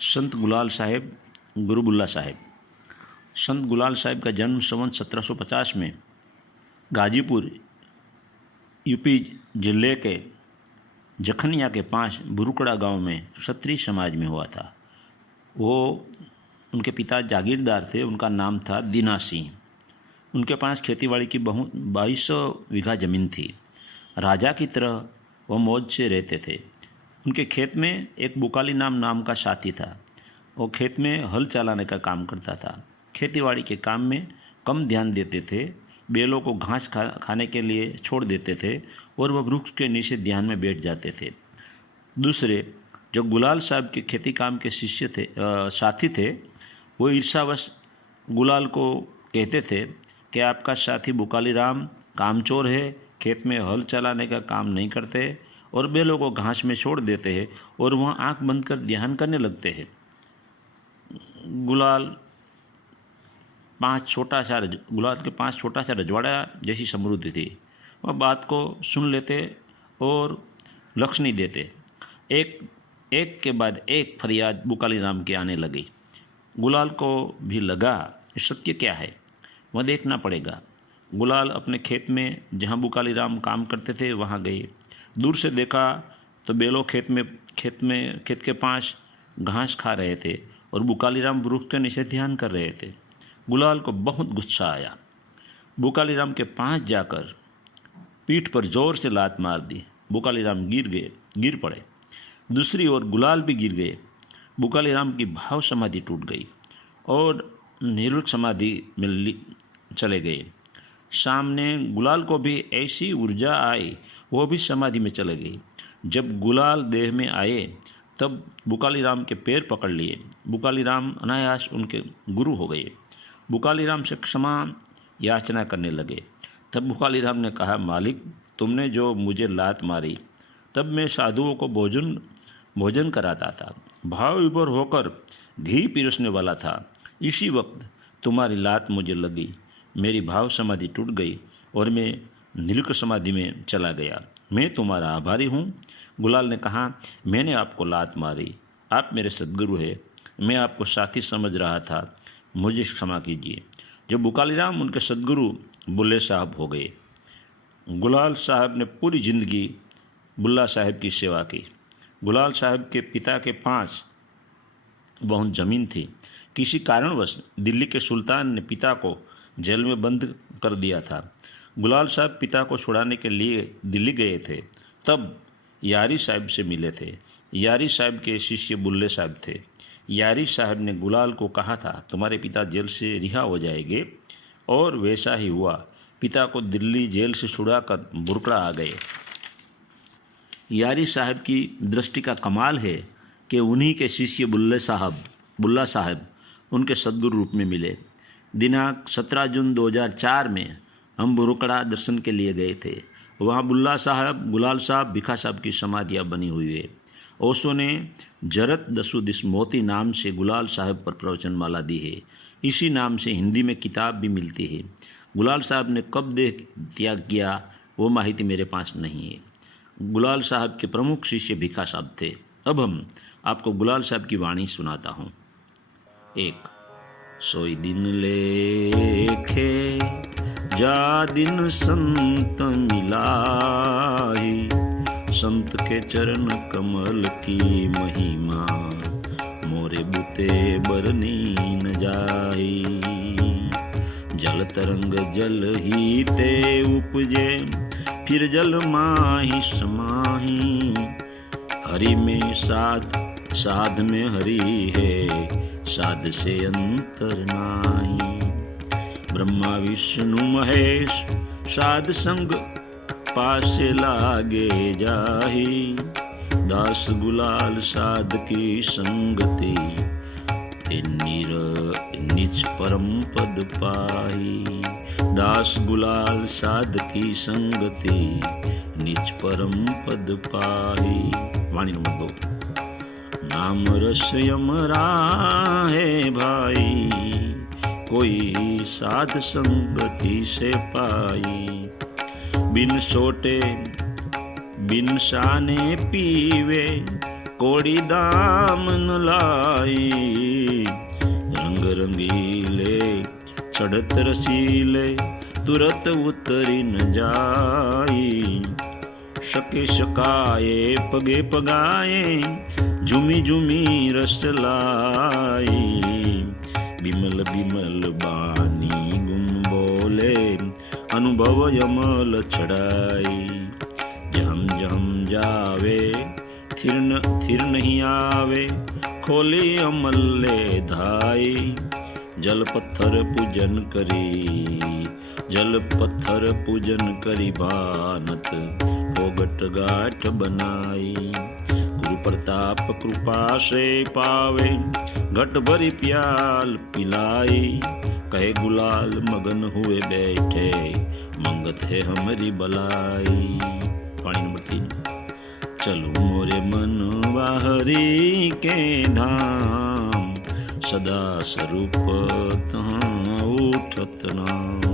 संत गुलाल साहेब गुरु बुल्ला साहेब। संत गुलाल साहेब का जन्म संवत 1750 में गाजीपुर यूपी जिले के जखनिया के पास बुरुकड़ा गांव में क्षत्रिय समाज में हुआ था। उनके पिता जागीरदार थे, उनका नाम था दीना सिंह। उनके पास खेतीबाड़ी की 2200 बीघा ज़मीन थी। राजा की तरह वह मौज से रहते थे। उनके खेत में एक बुकाली नाम का साथी था। वो खेत में हल चलाने का काम करता था। खेतीबाड़ी के काम में कम ध्यान देते थे। बैलों को घास खाने के लिए छोड़ देते थे और वह वृक्ष के नीचे ध्यान में बैठ जाते थे। दूसरे जो गुलाल साहब के खेती काम के साथी थे, वो ईर्ष्यावश गुलाल को कहते थे कि आपका साथी बुकाली राम कामचोर है, खेत में हल चलाने का काम नहीं करते और बैलों को घास में छोड़ देते हैं और वहाँ आंख बंद कर ध्यान करने लगते हैं। गुलाल के 5 छोटा सा रजवाड़ा जैसी समृद्धि थी। वह बात को सुन लेते और लक्ष्य नहीं देते। एक के बाद एक फरियाद बुकाली राम के आने लगी। गुलाल को भी लगा सत्य क्या है वह देखना पड़ेगा। गुलाल अपने खेत में जहाँ बुकाली राम काम करते थे वहाँ गए। दूर से देखा तो बैलों खेत के पास घास खा रहे थे और बुकाली राम वृक्ष के नीचे ध्यान कर रहे थे। गुलाल को बहुत गुस्सा आया। बुकाली राम के पास जाकर पीठ पर जोर से लात मार दी। बुकाली राम गिर पड़े। दूसरी ओर गुलाल भी गिर गए। बुकाली राम की भाव समाधि टूट गई और निर्विक समाधि में चले गए। सामने गुलाल को भी ऐसी ऊर्जा आई, वो भी समाधि में चले गई। जब गुलाल देह में आए तब बुकाली राम के पैर पकड़ लिए। बुकाली राम अनायास उनके गुरु हो गए। बुकाली राम से क्षमा याचना करने लगे। तब बुकाली राम ने कहा, मालिक, तुमने जो मुझे लात मारी तब मैं साधुओं को भोजन कराता था, भाव विभोर होकर घी पिरोसने वाला था। इसी वक्त तुम्हारी लात मुझे लगी, मेरी भाव समाधि टूट गई और मैं निर्विक समाधि में चला गया। मैं तुम्हारा आभारी हूँ। गुलाल ने कहा, मैंने आपको लात मारी, आप मेरे सद्गुरु हैं, मैं आपको साथी समझ रहा था, मुझे क्षमा कीजिए। जो बुकाली राम उनके सद्गुरु बुल्ले साहब हो गए। गुलाल साहब ने पूरी जिंदगी बुल्ला साहब की सेवा की। गुलाल साहब के पिता के पास बहुत ज़मीन थी। किसी कारणवश दिल्ली के सुल्तान ने पिता को जेल में बंद कर दिया था। गुलाल साहब पिता को छुड़ाने के लिए दिल्ली गए थे। तब यारी साहब से मिले थे। यारी साहब के शिष्य बुल्ले साहब थे। यारी साहब ने गुलाल को कहा था, तुम्हारे पिता जेल से रिहा हो जाएंगे, और वैसा ही हुआ। पिता को दिल्ली जेल से छुड़ाकर बुरुकड़ा आ गए। यारी साहब की दृष्टि का कमाल है कि उन्हीं के शिष्य बुल्ला साहब उनके सद्गुरु रूप में मिले। दिनांक 17 जून 2004 में हम बुरुकड़ा दर्शन के लिए गए थे। वहाँ बुल्ला साहब, गुलाल साहब, भिखा साहब की समाधियाँ बनी हुई है। ओशो ने जरत दसु दिस मोती नाम से गुलाल साहब पर प्रवचनमाला दी है। इसी नाम से हिंदी में किताब भी मिलती है। गुलाल साहब ने कब देह त्याग किया वो माहिती मेरे पास नहीं है। गुलाल साहब के प्रमुख शिष्य भिखा साहब थे। अब हम आपको गुलाल साहब की वाणी सुनाता हूँ। 1 सोई दिन लेखे जा दिन संत मिलाई, संत के चरण कमल की महिमा, मोरे बुते बरनी न जाई। जल तरंग जल ही ते उपजे, फिर जल माही समाही। हरि में साध में हरि है, साध से अंतर नाही। ब्रह्मा विष्णु महेश साध संग पासे लागे जाही। दास गुलाल साध की संगति, निज परम पद पाही। दास गुलाल साध की संगति, निज परम पद पाही। वाणी नंबर 2। नाम रस यमरा है भाई, कोई साध संगति से पाई। बिन सोटे बिन शाने पीवे, कोड़ी दाम न लाई। बढ़त रसीले तुरत उतरी न जाई। शके शकाए पगे पगाए झूमी झूमी रस लाई। बिमल बिमल बानी गुम बोले अनुभव यमल चढ़ाई। जहम जहम जावे थिर नहीं आवे खोली अमले धाई। जल पत्थर पूजन करी भानत फोगट गाठ बनाई। गुरु प्रताप कृपा से पावे घट भरी प्याल पिलाई। कहे गुलाल मगन हुए बैठे मंगत है हमारी बलाई। पानी नंबर 3। चलो मोरे मन बाहरी के धाम सदा स्वरूप तहाँ उठत नाम।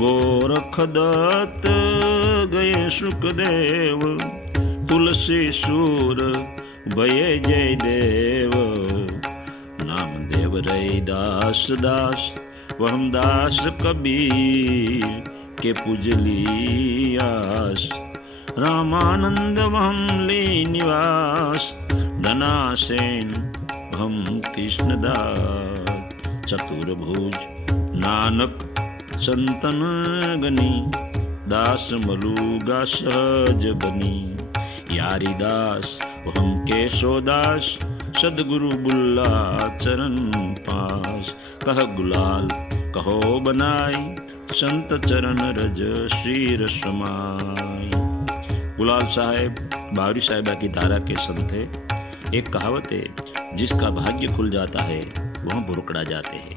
गोरख दत्त गए सुखदेव तुलसी सूर भये जय देव। नाम देव रई दास दास वहम दास कबीर के पुजली आस। रामानंद वहम ली निवास धनासेन हम कृष्णदास। चतुर्भुज नानक संतन गनी दास मलुगा सहज बनी। यारी दास हम केशोदास सदगुरु बुल्ला चरण पास। कह गुलाल कहो बनाई संत चरण रज श्री समाई। गुलाल साहेब बावरी साहिबा की धारा के संत है। एक कहावत है, जिसका भाग्य खुल जाता है वह भुरकड़ा जाते हैं।